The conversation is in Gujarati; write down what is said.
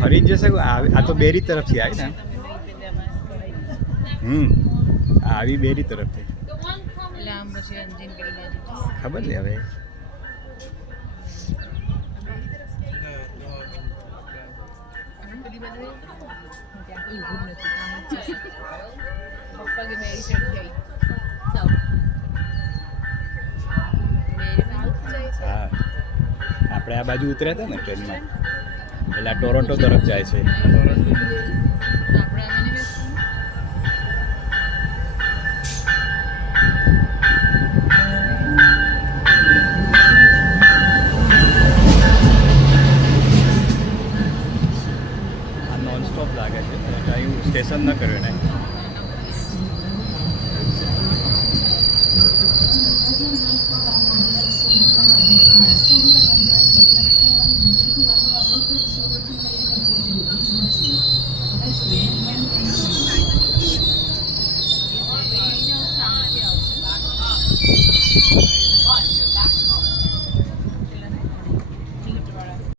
હરી જશે આ તો બેરી તરફથી આવી ને આવી બેરી તરફથી ખબર નહીં હવે હા આપણે આ બાજુ ઉતર્યા હતા ને ટ્રેનમાં એટલે ટોરોન્ટો તરફ જાય છે આ નોનસ્ટોપ લાગે છે અહીં સ્ટેશન ન કર્યું ને